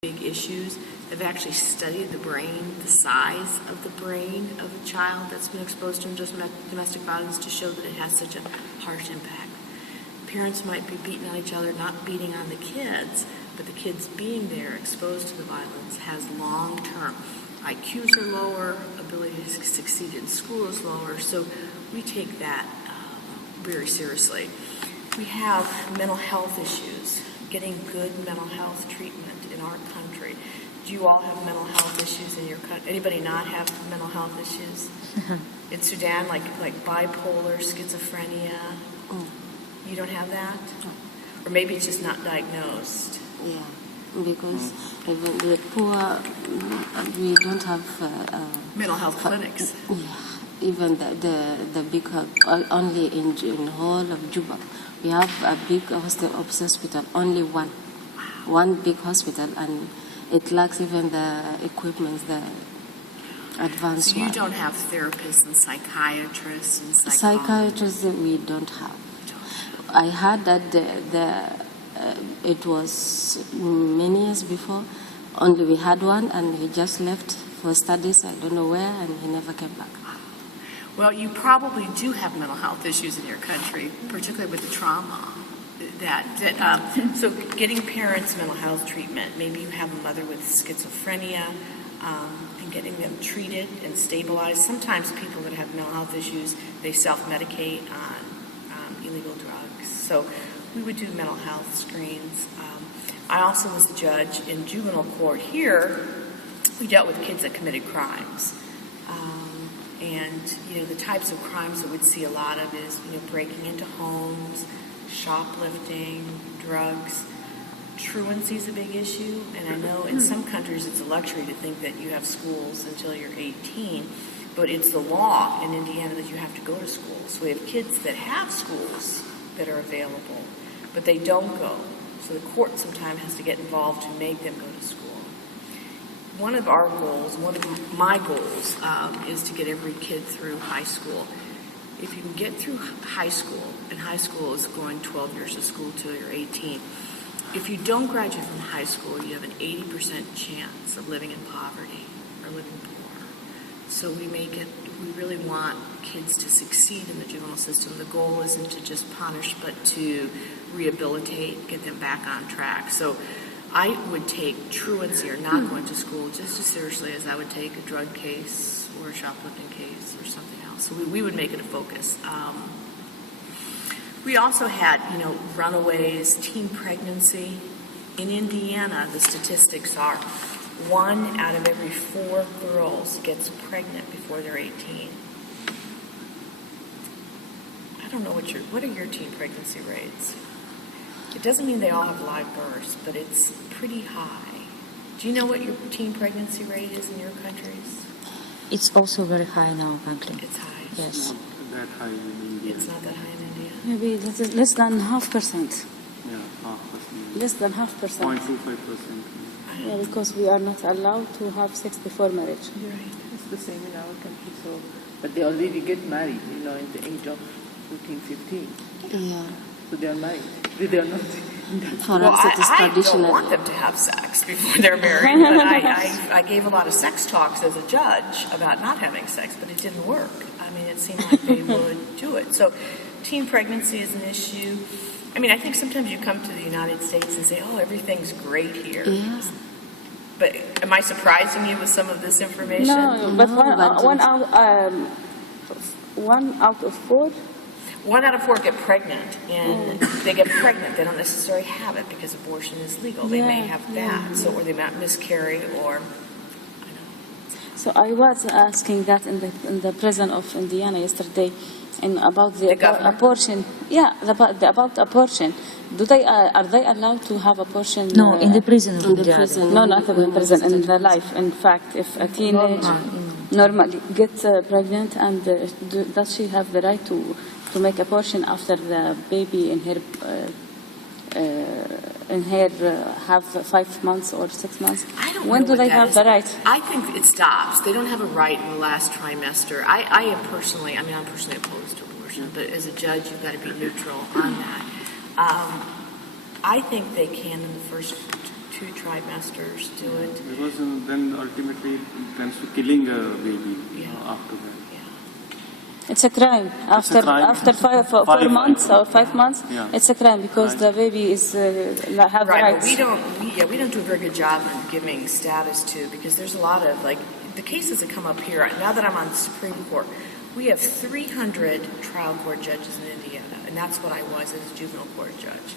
big issues. They've actually studied the brain, the size of the brain of a child that's been exposed to domestic violence to show that it has such a harsh impact. Parents might be beating on each other, not beating on the kids, but the kids being there exposed to the violence has long-term. IQs are lower, ability to succeed in school is lower, so we take that very seriously. We have mental health issues, getting good mental health treatment in our country. Do you all have mental health issues in your country? Anybody not have mental health issues? In Sudan, like bipolar, schizophrenia? You don't have that? Or maybe it's just not diagnosed? Yeah, because even the poor, we don't have... mental health clinics? Yeah, even the big, only in the whole of Juba. We have a big hospital, only one. One big hospital, and it lacks even the equipment, the advanced So you one. don't have therapists and psychiatrists and psychologists? Psychiatrists we don't have. I heard that it was many years before, only we had one, and he just left for studies, I don't know where, and he never came back. Well, you probably do have mental health issues in your country, particularly with the trauma. So getting parents mental health treatment, maybe you have a mother with schizophrenia, and getting them treated and stabilized. Sometimes people that have mental health issues, they self-medicate on illegal drugs. So we would do mental health screens. I also was a judge in juvenile court here. We dealt with kids that committed crimes. And, the types of crimes that we'd see a lot of is, breaking into homes, shoplifting, drugs. Truancy is a big issue, and I know in some countries it's a luxury to think that you have schools until you're 18, but it's the law in Indiana that you have to go to school. So we have kids that have schools that are available, but they don't go. So the court sometimes has to get involved to make them go to school. One of our goals, one of my goals, is to get every kid through high school. If you can get through high school, and high school is going 12 years of school till you're 18, if you don't graduate from high school, you have an 80% chance of living in poverty or living poor. So we really want kids to succeed in the juvenile system. The goal isn't to just punish, but to rehabilitate, get them back on track. So I would take truancy or not going to school just as seriously as I would take a drug case or a shoplifting case or something else. So we would make it a focus. We also had, runaways, teen pregnancy. In Indiana, the statistics are 1 out of every 4 girls gets pregnant before they're 18. I don't know what are your teen pregnancy rates? It doesn't mean they all have live births, but it's pretty high. Do you know what your teen pregnancy rate is in your countries? It's also very high in our country. It's high. Yes. Not that high in India. It's not that high in India. Maybe less than 0.5%. Yeah, 0.5%. Less than 0.5%. 0.25%. Yeah, because we are not allowed to have sex before marriage. You're right. It's the same in our country. So, but they already get married, in the age of 14, 15. Yeah. So they are married. They are not. For us, it is I traditional. don't want them to have sex before they're married, but I gave a lot of sex talks as a judge about not having sex, but it didn't work. I mean, it seemed like they would do it. So teen pregnancy is an issue. I mean, I think sometimes you come to the United States and say, oh, everything's great here. Yeah. But am I surprising you with some of this information? No, but one out of 4. 1 out of 4 get pregnant, and they get pregnant. They don't necessarily have it because abortion is legal. They may have that, or they might miscarry, or. So I was asking that in the prison of Indiana yesterday, and about the abortion. Yeah, about abortion. Are they allowed to have abortion? No, in the prison. In the prison. No, not in the prison. In the life. In fact, if a teenage normally gets pregnant, and does she have the right to make abortion after the baby in her have 5 months or 6 months? I don't when know do they have the right? I think it stops. They don't have a right in the last trimester. I'm personally opposed to abortion, but as a judge, you've got to be neutral on that. I think they can in the first 2 trimesters do it. Because then ultimately it tends to killing a baby after that. It's a crime. After crime. 4 months or 5 months, Yeah. it's a crime because the baby is have Right, rights. but we don't do a very good job in giving status to, because there's a lot of, like, the cases that come up here, now that I'm on the Supreme Court, we have 300 trial court judges in Indiana, and that's what I was as a juvenile court judge.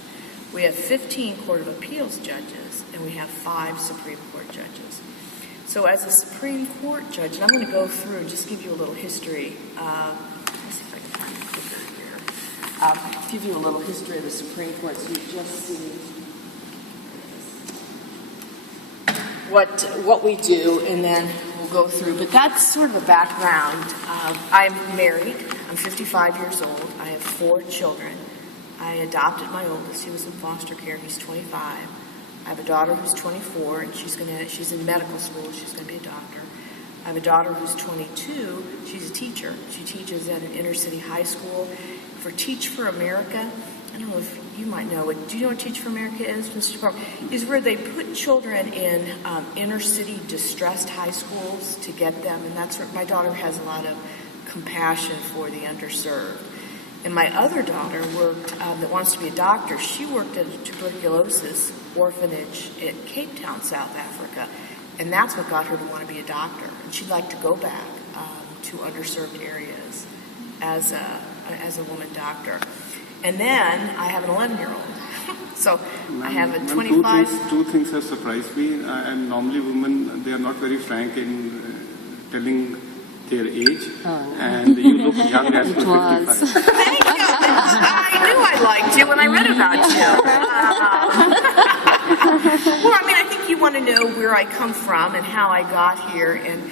We have 15 Court of Appeals judges, and we have 5 Supreme Court judges. So as a Supreme Court judge, and I'm going to go through and just give you a little history. Let's see if I can find a clicker here. Give you a little history of the Supreme Court so you just see what we do, and then we'll go through. But that's sort of a background. I'm married. I'm 55 years old. I have 4 children. I adopted my oldest. He was in foster care. He's 25. I have a daughter who's 24, and she's in medical school. She's going to be a doctor. I have a daughter who's 22. She's a teacher. She teaches at an inner city high school. For Teach for America, I don't know if you might know it. Do you know what Teach for America is, Mr. Park? Is where they put children in inner city distressed high schools to get them, and that's where my daughter has a lot of compassion for the underserved. And my other daughter worked, that wants to be a doctor, she worked at a tuberculosis orphanage in Cape Town, South Africa. And that's what got her to want to be a doctor. And she'd like to go back to underserved areas as a woman doctor. And then I have an 11-year-old. So I have a 25... Two things have surprised me. And normally women, they are not very frank in telling their age, and you look young as 55. Thank you. I knew I liked you when I read about you. Well, I mean, I think you want to know where I come from and how I got here, and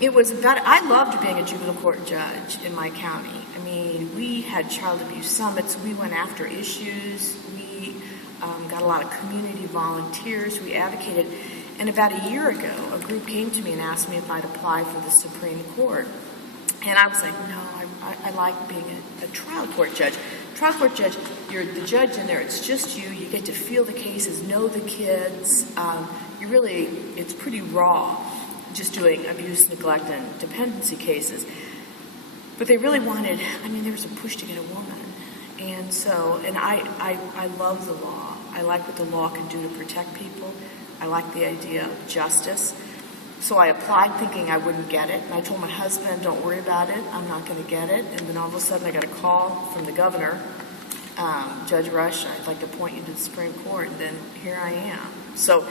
it was about. I loved being a juvenile court judge in my county. I mean, we had child abuse summits. We went after issues. We got a lot of community volunteers. We advocated. And about a year ago, a group came to me and asked me if I'd apply for the Supreme Court. And I was like, no, I like being a trial court judge. Trial court judge, you're the judge in there. It's just you. You get to feel the cases, know the kids. It's pretty raw, just doing abuse, neglect, and dependency cases. But they really wanted, there was a push to get a woman. And so, I love the law. I like what the law can do to protect people. I like the idea of justice. So I applied thinking I wouldn't get it. And I told my husband, don't worry about it. I'm not going to get it. And then all of a sudden I got a call from the governor, Judge Rush, I'd like to appoint you to the Supreme Court. And then here I am. So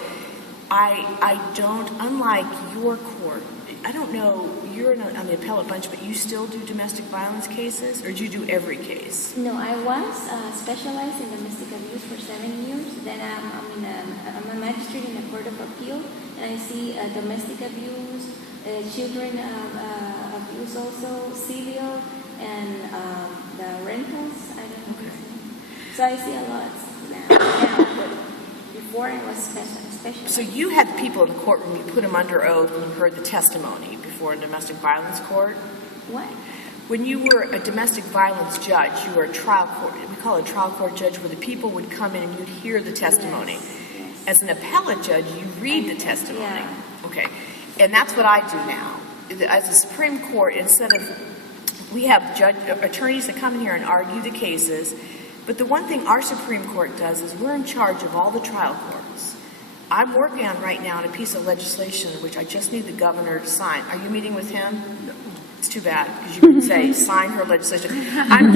I don't, unlike your court, I don't know, you're on the appellate bench, but you still do domestic violence cases? Or do you do every case? No, I was specialized in domestic abuse for 7 years. Then I'm a magistrate in the Court of Appeal, and I see domestic abuse, children abuse also, civil, and the rentals. I don't know. Okay. So I see a lot now. But before I was specialized. So you had the people in the courtroom, you put them under oath when you heard the testimony before a domestic violence court? What? When you were a domestic violence judge, you were a trial court. We call it a trial court judge, where the people would come in and you'd hear the testimony. Yes. As an appellate judge, you read the testimony. Yeah. Okay. And that's what I do now. As a Supreme Court, instead of, we have attorneys that come in here and argue the cases, but the one thing our Supreme Court does is we're in charge of all the trial courts. I'm working on right now on a piece of legislation which I just need the governor to sign. Are you meeting with him? No. It's too bad, because you would say sign her legislation. I'm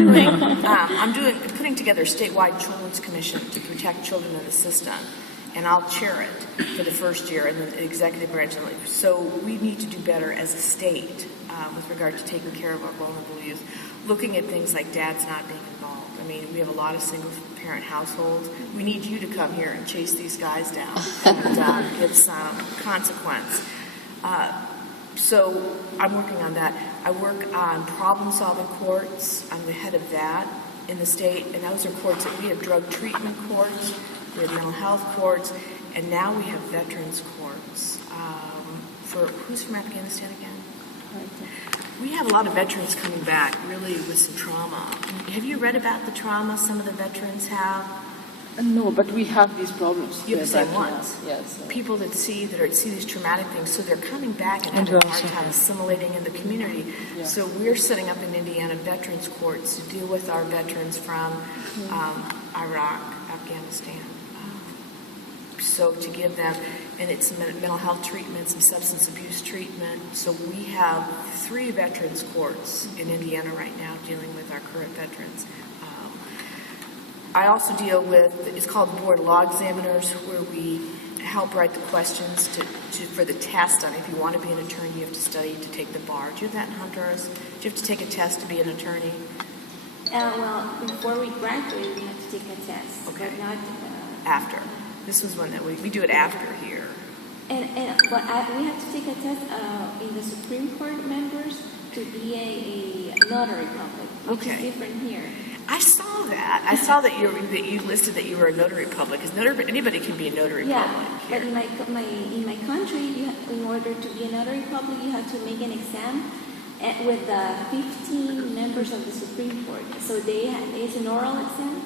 putting together a statewide children's commission to protect children in the system, and I'll chair it for the first year, and then the executive branch. So we need to do better as a state with regard to taking care of our vulnerable youth, looking at things like dads not being involved. We have a lot of single-parent households. We need you to come here and chase these guys down and give some consequence. So I'm working on that. I work on problem-solving courts. I'm the head of that in the state, and those are courts that we have drug treatment courts, we have mental health courts, and now we have veterans courts. Who's from Afghanistan again? We have a lot of veterans coming back, really with some trauma. Have you read about the trauma some of the veterans have? No, but we have these problems. You have the here same back in ones. us. Yes. People that see these traumatic things, so they're coming back and having a hard time assimilating in the community. Yeah. So we're setting up in Indiana veterans courts to deal with our veterans from Iraq, Afghanistan. So to give them, and it's some mental health treatment, some substance abuse treatment. So we have 3 veterans courts in Indiana right now dealing with our current veterans. I also deal with, it's called the Board of Law Examiners, where we help write the questions for the test on if you want to be an attorney, you have to study to take the bar. Do you have that in Honduras? Do you have to take a test to be an attorney? Well, before we graduate, we have to take a test. Okay. But not After. This was one that we do it after here. But we have to take a test in the Supreme Court members to be a notary public, which is different here. I saw that. I saw that you listed that you were a notary public. Because anybody can be a notary public here. But in my country, in order to be a notary public, you have to make an exam with 15 members of the Supreme Court. So it's an oral exam.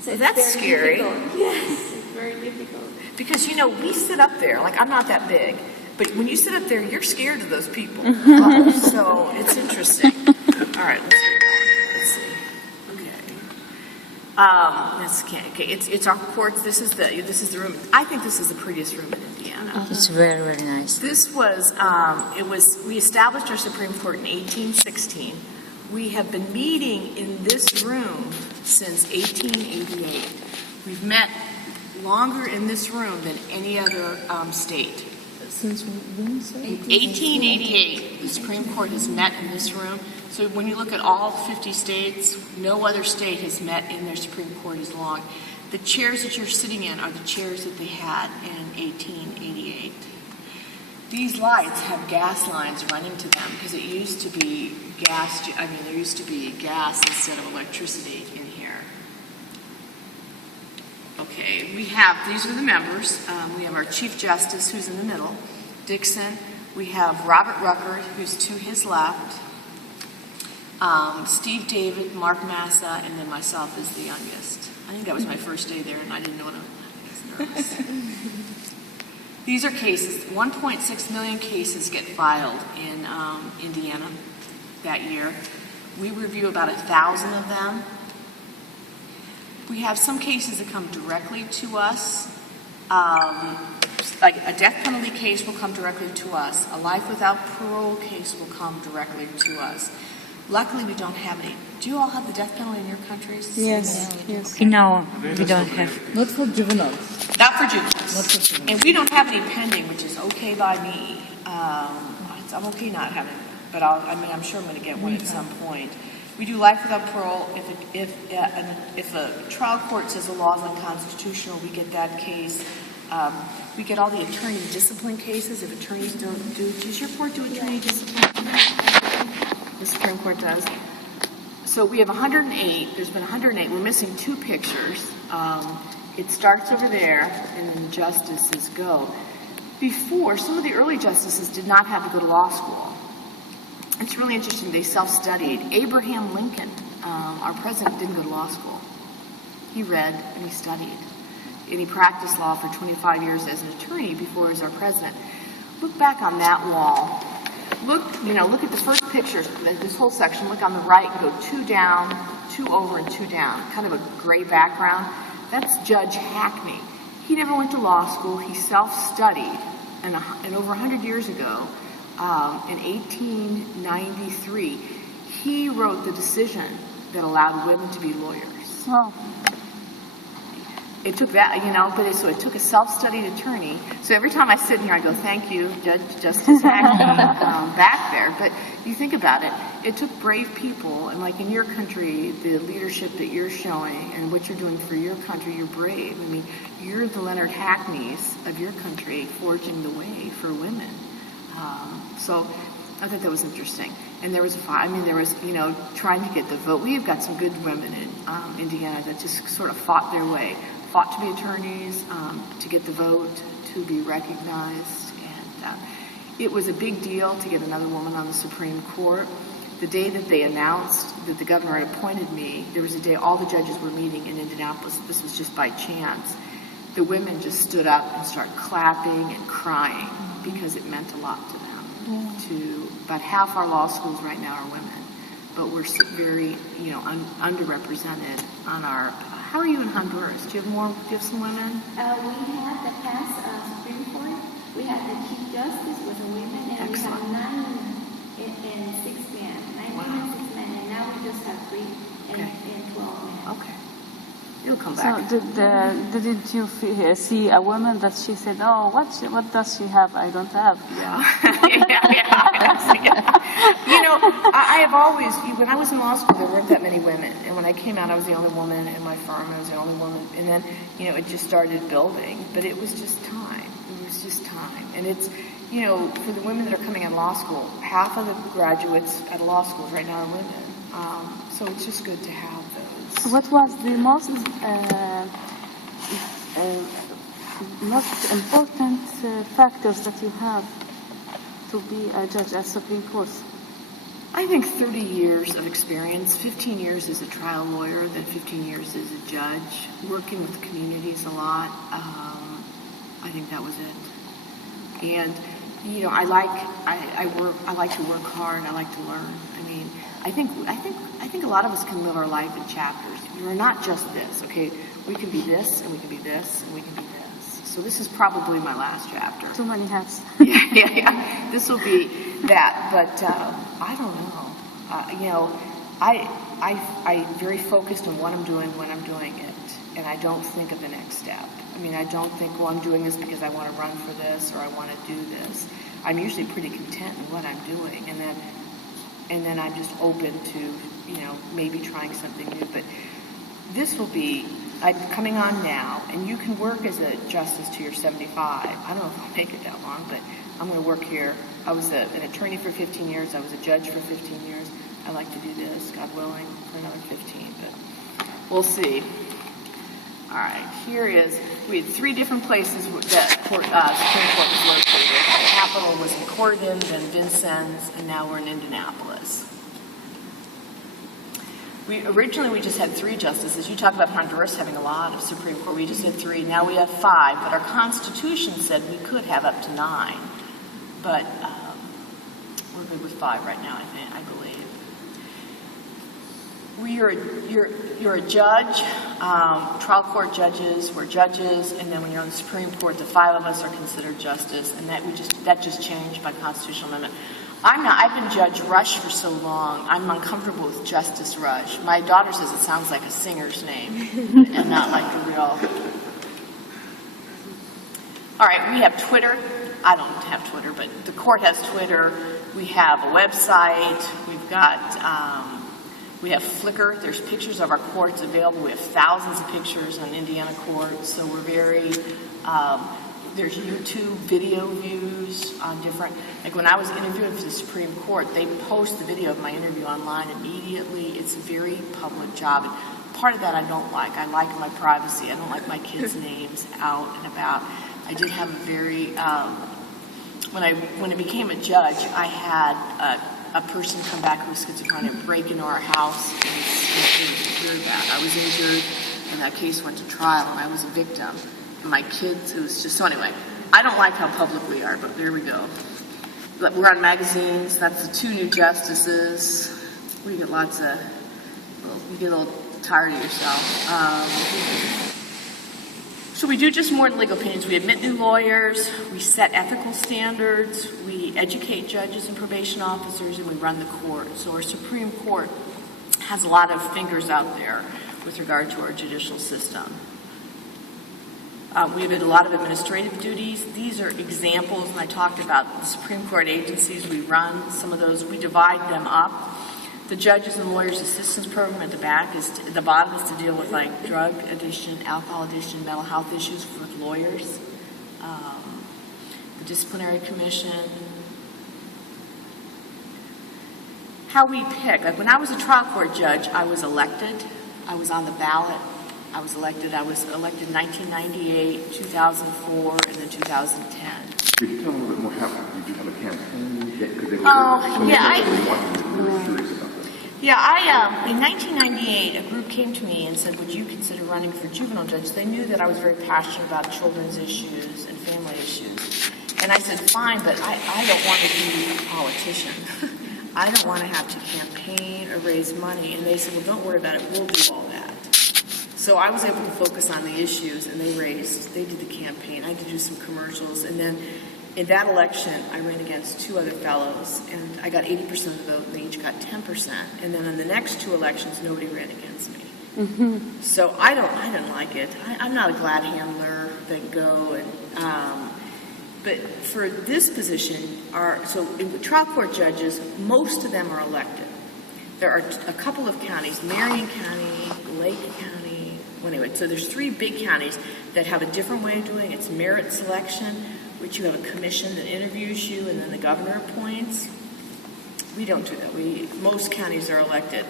So that's scary. Difficult. Yes, it's very difficult. Because, we sit up there, like I'm not that big, but when you sit up there, you're scared of those people. So it's interesting. All right, let's get going. Let's see. Okay. It's our courts. This is the room. I think this is the prettiest room in Indiana. It's very, very nice. This was, we established our Supreme Court in 1816. We have been meeting in this room since 1888. We've met longer in this room than any other state. Since when? 1888, the Supreme Court has met in this room. So when you look at all 50 states, no other state has met in their Supreme Court as long. The chairs that you're sitting in are the chairs that they had in 1888. These lights have gas lines running to them because it used to be gas. There used to be gas instead of electricity in here. Okay, these are the members. We have our Chief Justice, who's in the middle, Dixon. We have Robert Rucker, who's to his left. Steve David, Mark Massa, and then myself is the youngest. I think that was my first day there, and I didn't know what I was nervous. These are cases. 1.6 million cases get filed in Indiana that year. We review about 1,000 of them. We have some cases that come directly to us. Like a death penalty case will come directly to us. A life without parole case will come directly to us. Luckily, we don't have any. Do you all have the death penalty in your countries? Yes. Yes. In our, we don't have. Not for juveniles. Not for juveniles. And we don't have any pending, which is okay by me. I'm okay not having, but I'm sure I'm going to get one at some point. We do life without parole. If a trial court says the law is unconstitutional, we get that case. We get all the attorney discipline cases. If attorneys don't does your court do attorney discipline? The Supreme Court does. So we have 108. There's been 108. We're missing 2 pictures. It starts over there, and then the justices go. Before, some of the early justices did not have to go to law school. It's really interesting. They self-studied. Abraham Lincoln, our president, didn't go to law school. He read and he studied. And he practiced law for 25 years as an attorney before he was our president. Look back on that wall. Look at the first picture, this whole section. Look on the right and go 2 down, 2 over, and 2 down. Kind of a gray background. That's Judge Hackney. He never went to law school. He self-studied. And over 100 years ago, in 1893, he wrote the decision that allowed women to be lawyers. Oh. It took that, so it took a self-studied attorney. So every time I sit here, I go, thank you, Justice Hackney, back there. But you think about it, it took brave people, and like in your country, the leadership that you're showing and what you're doing for your country, you're brave. You're the Leonard Hackneys of your country forging the way for women. So I thought that was interesting. And there was trying to get the vote. We've got some good women in Indiana that just sort of fought their way. Fought to be attorneys, to get the vote, to be recognized. And it was a big deal to get another woman on the Supreme Court. The day that they announced that the governor had appointed me, there was a day all the judges were meeting in Indianapolis. This was just by chance. The women just stood up and started clapping and crying because it meant a lot to them. About half our law schools right now are women, but we're very, underrepresented on our. How are you in Honduras? Do you have some women? We had the past Supreme Court. We had the Chief Justice was a woman, and Excellent. we had 9 women and 6 men. 9 women, 6 men, and now we just have 3 and 12 men. Okay. You'll come So back. didn't you see a woman that she said, "Oh, what does she have? I don't have." Yeah. I have always, when I was in law school, there weren't that many women. And when I came out, I was the only woman in my firm. I was the only woman. And then, it just started building. But it was just time. It was just time. And it's, for the women that are coming out of law school, half of the graduates at law schools right now are women. So it's just good to have those. What was the most important factors that you have to be a judge at Supreme Court? I think 30 years of experience, 15 years as a trial lawyer, then 15 years as a judge, working with the communities a lot. I think that was it. And, I like to work hard. I like to learn. I mean, I think a lot of us can live our life in chapters. We're not just this, okay? We can be this, and we can be this, and we can be this. So this is probably my last chapter. Too many hats. Yeah. This will be that, but I don't know. I'm very focused on what I'm doing when I'm doing it, and I don't think of the next step. I mean, I don't think, well, I'm doing this because I want to run for this or I want to do this. I'm usually pretty content in what I'm doing, and then I'm just open to, maybe trying something new. But this will be, I'm coming on now, and you can work as a justice till you're 75. I don't know if I'll make it that long, but I'm going to work here. I was an attorney for 15 years. I was a judge for 15 years. I like to do this, God willing, for another 15, but we'll see. All right, we had 3 different places that Supreme Court was located. The capital was in Corydon, then Vincennes, and now we're in Indianapolis. Originally, we just had 3 justices. You talk about Honduras having a lot of Supreme Court. We just had 3. Now we have 5, but our Constitution said we could have up to 9. But we're good with 5 right now, I believe. You're a judge. Trial court judges, we're judges, and then when you're on the Supreme Court, the 5 of us are considered justice, and that just changed by constitutional amendment. I've been Judge Rush for so long. I'm uncomfortable with Justice Rush. My daughter says it sounds like a singer's name and not like a real. All right, we have Twitter. I don't have Twitter, but the court has Twitter. We have a website. We've got, we have Flickr. There's pictures of our courts available. We have thousands of pictures on Indiana courts, so we're very, there's YouTube video views on different, like when I was interviewing for the Supreme Court, they post the video of my interview online immediately. It's a very public job. And part of that I don't like. I like my privacy. I don't like my kids' names out and about. I did have a very, when I became a judge, I had a person come back who was schizophrenic, break into our house, and it was very bad. I was injured, and that case went to trial, and I was a victim. And my kids, it was just, so anyway, I don't like how public we are, but there we go. But we're on magazines. That's the 2 new justices. We get lots of, you get a little tired of yourself. So we do just more than legal opinions. We admit new lawyers, we set ethical standards, we educate judges and probation officers, and we run the court. So our Supreme Court has a lot of fingers out there with regard to our judicial system. We have a lot of administrative duties. These are examples, and I talked about the Supreme Court agencies we run. Some of those, we divide them up. The Judges and Lawyers Assistance Program at the bottom is to deal with like drug addiction, alcohol addiction, mental health issues with lawyers. The Disciplinary Commission. How we pick. Like when I was a trial court judge, I was elected. I was on the ballot. I was elected in 1998, 2004, and then 2010. Could you tell me a little bit more how you do have a campaign? Yeah, really serious Yeah, in 1998, a group came to me and said, would you consider running for juvenile judge? They knew that I was very passionate about children's issues and family issues. And I said, fine, but I don't want to be a politician. I don't want to have to campaign or raise money. And they said, well, don't worry about it. We'll do all that. So I was able to focus on the issues, and they did the campaign. I had to do some commercials. And then in that election, I ran against two other fellows, and I got 80% of the vote, and they each got 10%. And then in the next two elections, nobody ran against me. Mm-hmm. So I didn't like it. I'm not a glad handler that go and. But for this position, in trial court judges, most of them are elected. There are a couple of counties, Marion County, Lake County, anyway, so there's 3 big counties that have a different way of doing it. It's merit selection, which you have a commission that interviews you and then the governor appoints. We don't do that. Most counties are elected.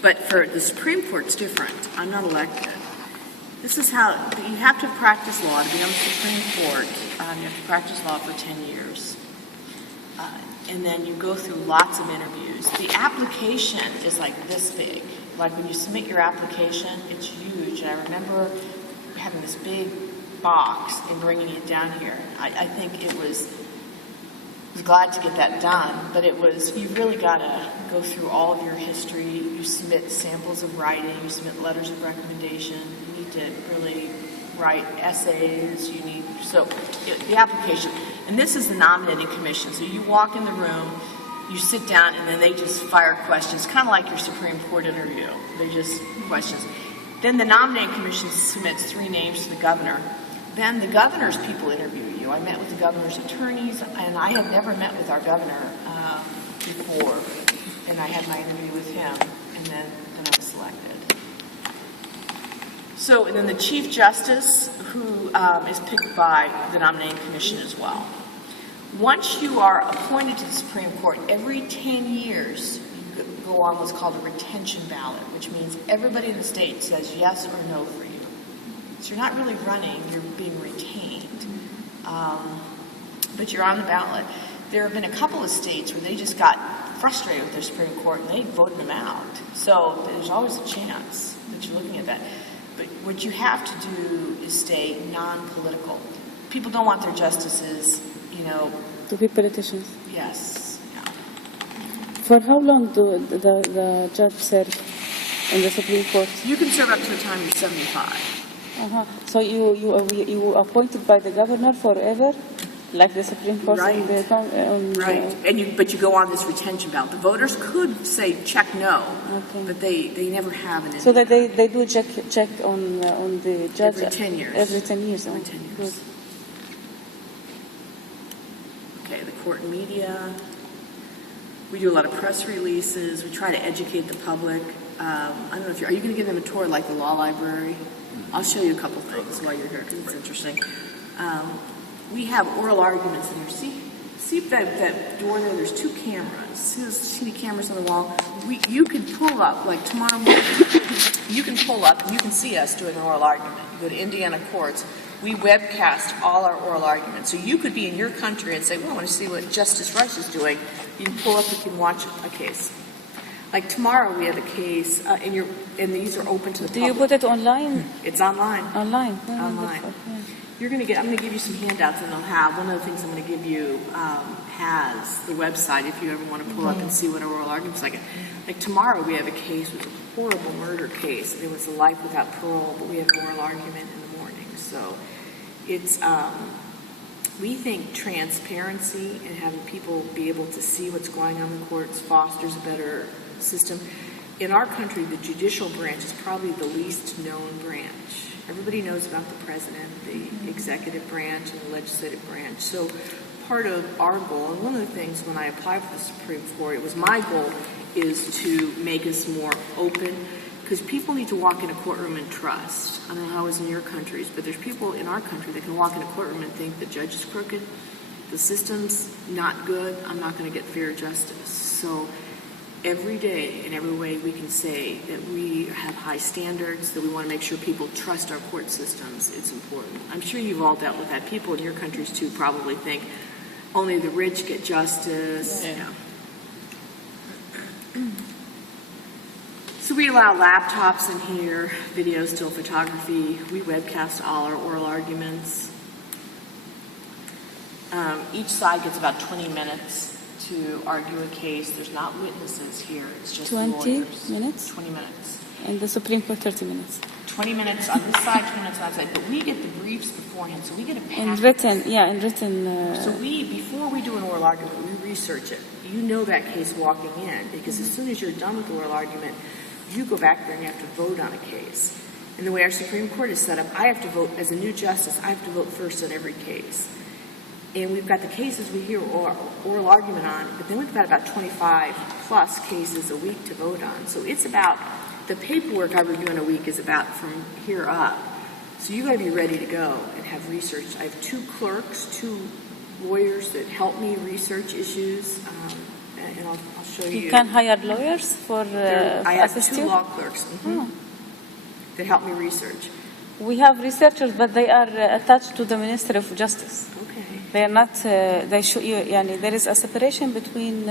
But for the Supreme Court, it's different. I'm not elected. This is how you have to practice law to be on the Supreme Court. You have to practice law for 10 years. And then you go through lots of interviews. The application is like this big. Like when you submit your application, it's huge. And I remember having this big box and bringing it down here. I think I was glad to get that done, but you really got to go through all of your history. You submit samples of writing, you submit letters of recommendation, you need to really write essays, the application. And this is the nominating commission. So you walk in the room, you sit down, and then they just fire questions, kind of like your Supreme Court interview. They just questions. Then the nominating commission submits 3 names to the governor. Then the governor's people interview you. I met with the governor's attorneys, and I had never met with our governor before. And I had my interview with him, and then I was selected. So, and then the Chief Justice, who is picked by the nominating commission as well. Once you are appointed to the Supreme Court, every 10 years, you go on what's called a retention ballot, which means everybody in the state says yes or no for you. So you're not really running, you're being retained. But you're on the ballot. There have been a couple of states where they just got frustrated with their Supreme Court and they voted them out. So there's always a chance that you're looking at that. But what you have to do is stay non-political. People don't want their justices, to be politicians. Yes. Yeah. For how long do the judge serve in the Supreme Court? You can serve up to the time you're 75. So you appointed by the governor forever, like the Supreme Court? Right. Right. But you go on this retention ballot. The voters could say check no, but they never have an. So that they do check on the judge every 10 years. Every 10 years. Every 10 years. Good. Okay, the court media. We do a lot of press releases. We try to educate the public. I don't know if are you going to give them a tour like the law library? I'll show you a couple things while you're here because it's interesting. We have oral arguments in here. See that door there? There's 2 cameras. See the cameras on the wall? You can pull up, like tomorrow morning, you can pull up and you can see us doing an oral argument. You go to Indiana courts. We webcast all our oral arguments. So you could be in your country and say, well, I want to see what Justice Rush is doing. You can pull up, you can watch a case. Like tomorrow we have a case, and these are open to the public. Do you put it online? It's online. Online. Online. I'm going to give you some handouts, and they'll have one of the things I'm going to give you has the website if you ever want to pull up and see what our oral argument's like. Like tomorrow we have a case with a horrible murder case. It was a life without parole, but we have an oral argument in the morning. So it's we think transparency and having people be able to see what's going on in the courts fosters a better system. In our country, the judicial branch is probably the least known branch. Everybody knows about the president, the executive branch, and the legislative branch. So part of our goal, and one of the things when I applied for the Supreme Court, it was my goal, is to make us more open, because people need to walk in a courtroom and trust. I don't know how it is in your countries, but there's people in our country that can walk in a courtroom and think the judge is crooked, the system's not good, I'm not going to get fair justice. So every day, in every way, we can say that we have high standards, that we want to make sure people trust our court systems. It's important. I'm sure you've all dealt with that. People in your countries, too, probably think only the rich get justice. Yeah. So we allow laptops in here, video, still photography. We webcast all our oral arguments. Each side gets about 20 minutes to argue a case. There's not witnesses here. It's just 20 lawyers. minutes? 20 minutes. And the Supreme Court 30 minutes. 20 minutes on this side, 20 minutes on that side. But we get the briefs beforehand, so we get a packet. In written, yeah, in written. So before we do an oral argument, we research it. You know that case walking in, because as soon as you're done with the oral argument, you go back there and you have to vote on a case. And the way our Supreme Court is set up, I have to vote, as a new justice, I have to vote first on every case. And we've got the cases we hear oral argument on, but then we've got about 25 plus cases a week to vote on. So it's about, the paperwork I review in a week is about from here up. So you got to be ready to go and have research. I have 2 clerks, 2 lawyers that help me research issues, and I'll show you. You can hire lawyers for I have assist 2 you? law clerks that help me research. We have researchers, but they are attached to the Ministry of Justice. Okay. They are not. They show you. There is a separation between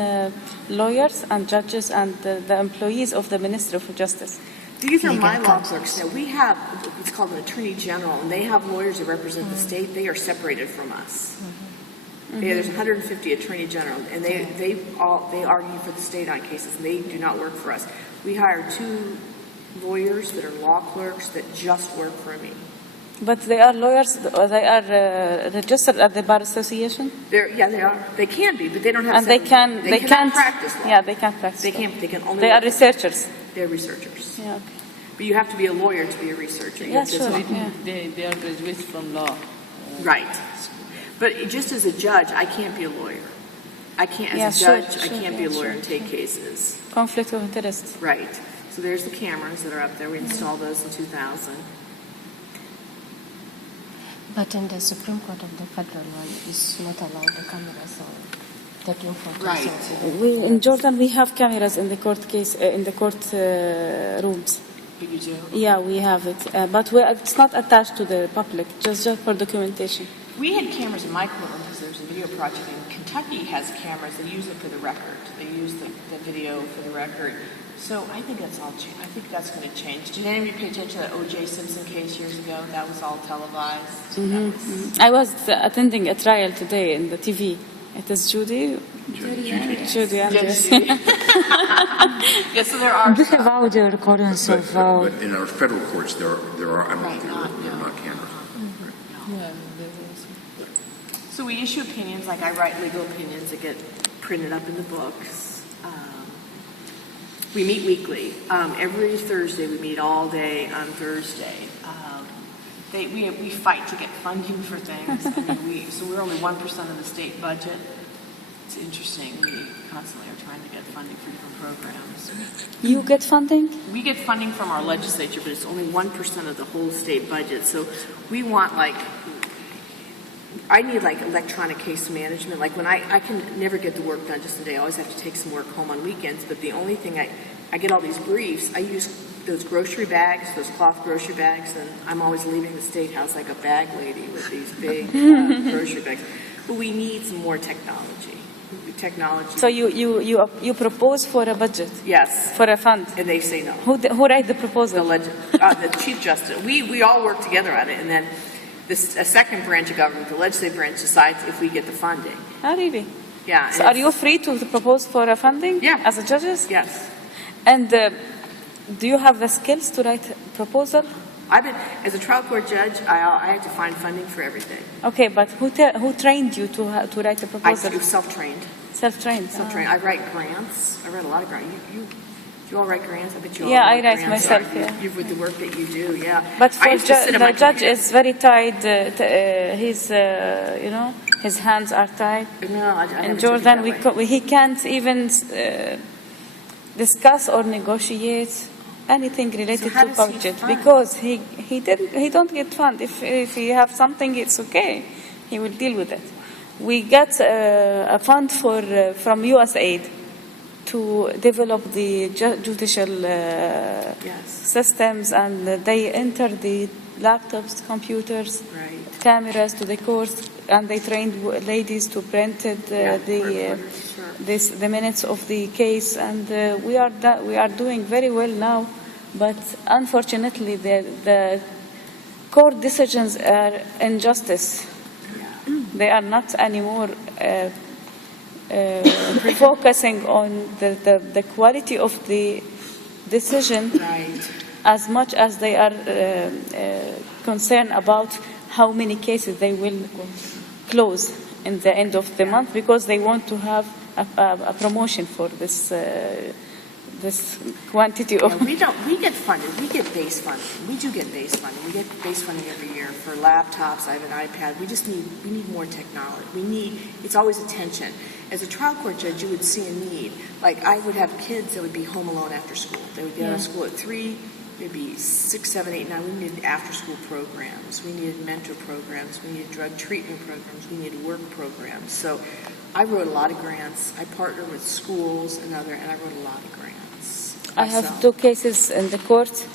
lawyers and judges and the employees of the Ministry of Justice. These are my law clerks. Now, we have what's called an attorney general, and they have lawyers that represent the state. They are separated from us. Yeah, there's 150 attorney generals, and they argue for the state on cases, and they do not work for us. We hire 2 lawyers that are law clerks that just work for me. But they are lawyers. They are registered at the Bar Association. They are. They can be, but they don't have. And they can't practice law. Yeah, they can't practice. They can't. They can only. They are researchers. They're researchers. Yeah. Okay. But you have to be a lawyer to be a researcher. Yeah, sure. They are graduates from law. Right. But just as a judge, I can't be a lawyer. I can't, as a judge, I can't be a lawyer and take cases. Conflict of interest. Right. So there's the cameras that are up there. We installed those in 2000. But in the Supreme Court of the federal one, is not allowed the cameras or taking photos. Right. In Jordan, we have cameras in the court case, in the court rooms. You do? Yeah, we have it, but it's not attached to the public, just for documentation. We had cameras in my courtroom because there's a video project, and Kentucky has cameras. They use it for the record. They use the video for the record. So I think that's all. I think that's going to change. Did any of you pay attention to that O.J. Simpson case years ago? That was all televised. I was attending a trial today in the TV. It is Judy. Judy. Yes, so there are. We have audio recordings of. But in our federal courts, there are. I don't think there are not cameras. So we issue opinions, like I write legal opinions that get printed up in the books. We meet weekly. Every Thursday, we meet all day on Thursday. We fight to get funding for things. So we're only 1% of the state budget. It's interesting. We constantly are trying to get funding for different programs. You get funding? We get funding from our legislature, but it's only 1% of the whole state budget. So we want I need electronic case management. Like when I can never get the work done just a day. I always have to take some work home on weekends. But the only thing I get all these briefs. I use those grocery bags, those cloth grocery bags, and I'm always leaving the state house like a bag lady with these big grocery bags. But we need some more technology. So you propose for a budget? Yes. For a fund? And they say no. Who write the proposal? The Chief Justice. We all work together on it, and then a second branch of government, the legislative branch, decides if we get the funding. Oh, really? Yeah. So are you free to propose for a funding? Yeah. As a judges? Yes. And do you have the skills to write a proposal? As a trial court judge, I had to find funding for everything. Okay, but who trained you to write a proposal? I was self-trained. Self-trained. Self-trained. I write grants. I write a lot of grants. You all write grants? I bet you all Yeah, write I write grants. myself, yeah. With the work that you do, yeah. But for the judge is very tight. His hands are tied. No, In Jordan, he can't even discuss or negotiate anything related to budget because he don't get fund. If he have something, it's okay. He will deal with it. We get a fund from USAID to develop the judicial systems, and they enter the laptops, computers, cameras to the courts, and they trained ladies to print the minutes of the case, and we are doing very well now. But unfortunately, the court decisions are injustice. They are not anymore focusing on the quality of the decision as much as they are concerned about how many cases they will close in the end of the month, because they want to have a promotion for this quantity of. Yeah, we get funded. We get base funding. We do get base funding. We get base funding every year for laptops. I have an iPad. We need more technology. It's always attention. As a trial court judge, you would see a need. Like, I would have kids that would be home alone after school. They would get out of school at 3, maybe 6, 7, 8, 9. We needed after-school programs. We needed mentor programs. We needed drug treatment programs. We needed work programs. So I wrote a lot of grants. I partnered with schools and I wrote a lot of grants. I have 2 cases in the court.